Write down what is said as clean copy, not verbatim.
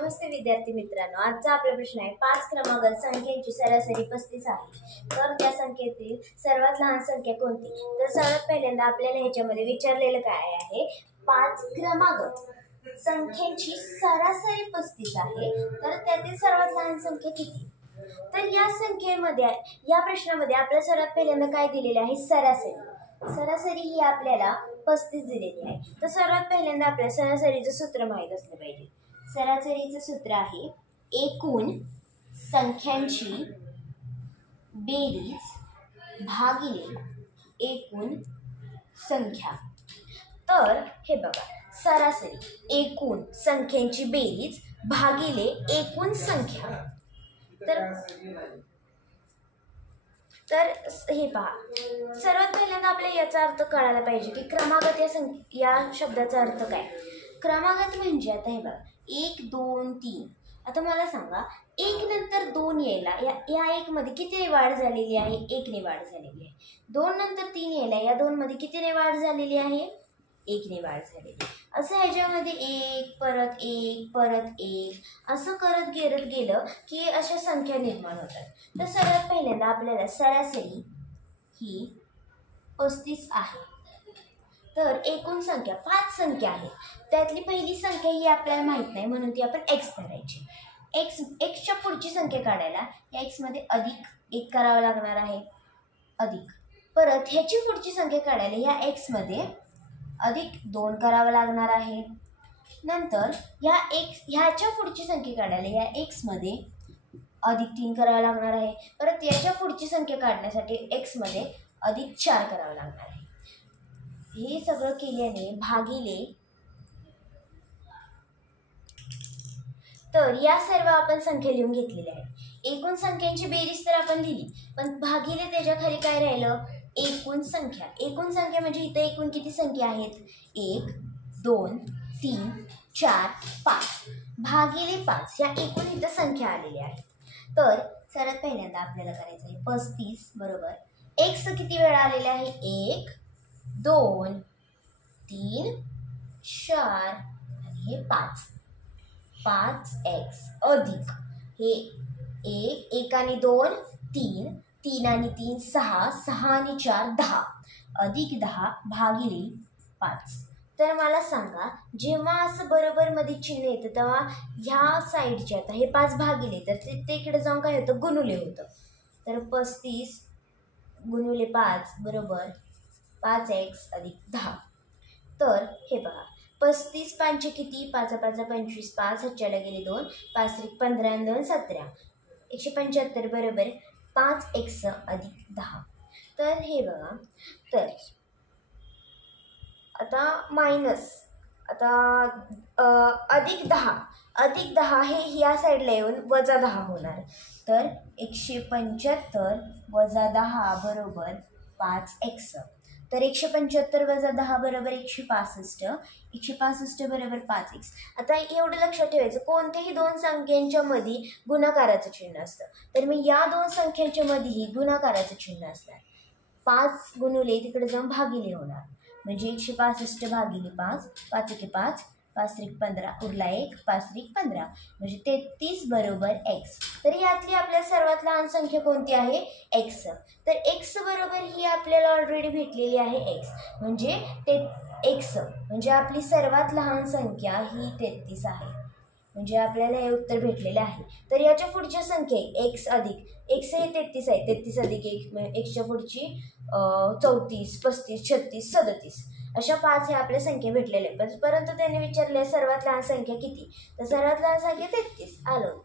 नमस्ते विद्यार्थी मित्रांनो, आजचा आपला प्रश्न आहे 5 क्रमांकात संख्येची सरासरी 35 आहे, तर त्या संख्येतील सर्वात लहान संख्या कोणती? तर सर्वात पहिल्यांदा आपल्याला ह्याच्यामध्ये विचारलेलं काय आहे, 5 क्रमांकात संख्येची सरासरी 35 आहे, तर त्यातील सर्वात लहान संख्या किती? तर या संख्येमध्ये या प्रश्नामध्ये आपल्याला सर्वात पहिल्यांदा काय दिलेले आहे, सरासरी. सरासरी ही आपल्याला 35 दिलेली आहे. तर सर्वात पहिल्यांदा आपल्याला सरासरीचं सूत्र माहीत असलं पाहिजे. सरासरीचं सूत्र आहे एकूण संख्यांची बेरीज भागिले एकूण संख्या. तर हे बघा, सरासरी एकूण संख्यांची बेरीज भागिले एकूण संख्या. तर हे पहा, सर्वात पहिल्यांदा आपल्याला याचा अर्थ कळायला पाहिजे की क्रमागत या शब्दाचा अर्थ काय. क्रमागत म्हणजे आता हे बघा, 1 2 3. आता मला सांगा, 1 नंतर 2 यायला या 1 मध्ये कितीने वाढ झालेली आहे? 1 ने वाढ झालेली आहे. 2 नंतर 3 यायला या 2 मध्ये कितीने वाढ झालेली आहे? 1 ने वाढ झालेली. असं ह्याच्यामध्ये 1 परत 1 परत 1 असं करत गेलं की अशा संख्या निर्माण होतात. तर सर्वात पहिल्यांदा आपल्याला सरासरी ही 35 आहे. तर एकूण संख्या 5 संख्या आहेत, त्यातली पहिली संख्या ही आपल्याला माहित नाही, म्हणून ती आपण x धरायची. एक्सच्या पुढची संख्या काढायला या x मध्ये अधिक 1 करावं लागणार आहे, अधिक परत ह्याची पुढची संख्या काढायला या x मध्ये अधिक 2 करावं लागणार आहे. नंतर ह्याच्या पुढची संख्या काढायला या x मध्ये अधिक 3 करावं लागणार आहे. परत याच्या पुढची संख्या काढण्यासाठी x मध्ये अधिक 4 करावं लागणार आहे. हे सगळं केल्याने भागिले, तर या सर्व आपण संख्या लिहून घेतलेल्या आहेत. एकूण संख्यांची बेरीज तर आपण लिहिली, पण भागिले त्याच्या खाली काय राहिलं? एकूण संख्या. एकूण संख्या म्हणजे इथं एकूण किती संख्या आहेत? 1 2 3 4 5 भागिले 5 या एकूण इथं संख्या आलेल्या आहेत. तर सर्वात पहिल्यांदा आपल्याला करायचं आहे 35 बरोबर x किती वेळा आलेले आहे? 1 2 3 4 आणि हे 5. 5x अधिक हे 1 आणि 2 3 3 आणि 3 6 6 आणि 4 10 अधिक 10 भागिले 5. तर मला सांगा, जेव्हा असं बरोबर मध्ये चिन्ह येतं तेव्हा ह्या साईडचे आता हे 5 भागिले, तर ते इकडे जाऊन काय होतं? गुणुले होतं. तर 35 गुणुले 5 बरोबर 5x अधिक 10. तर हे बघा, 35 5 किती? 5 5 25 5 हातच्याला गेले 2 5 15 आणि 2 17 175 बरोबर 5x अधिक 10. तर हे बघा, तर आता मायनस, आता अधिक 10 हे ह्या साईडला येऊन वजा 10 होणार. तर 175 वजा 10 बरोबर 5x. तर 175 वजा 10 बरोबर 165. 165 बरोबर 5x. आता एवढं लक्षात ठेवायचं, कोणत्याही दोन संख्यांच्या मध्ये गुणाकाराचं चिन्ह असतं. तर मी या दोन संख्यांच्या मध्येही गुणाकाराचं चिन्ह असणार. 5 गुणुले तिकडे जाऊन भागिले होणार, म्हणजे 165 भागिले 5 5 1 5 5 3 15 उरला 1 5 3 15 म्हणजे 33 बरोबर x. तर यातली आपल्या सर्वात लहान संख्या कोणती आहे? x. तर x बरोबर ही आपल्याला ऑलरेडी भेटलेली आहे x, म्हणजे x म्हणजे आपली सर्वात लहान संख्या ही 33 आहे, म्हणजे आपल्याला हे उत्तर भेटलेले आहे. तर याच्या पुढच्या संख्या x अधिक x हे 33 आहे, 33 अधिक 1 xच्या पुढची 34 35 36 37 अशा 5 ह्या आपल्या संख्या भेटलेल्या आहेत. परंतु त्यांनी विचारले सर्वात लहान संख्या किती? तर सर्वात लहान संख्या 33 आलं.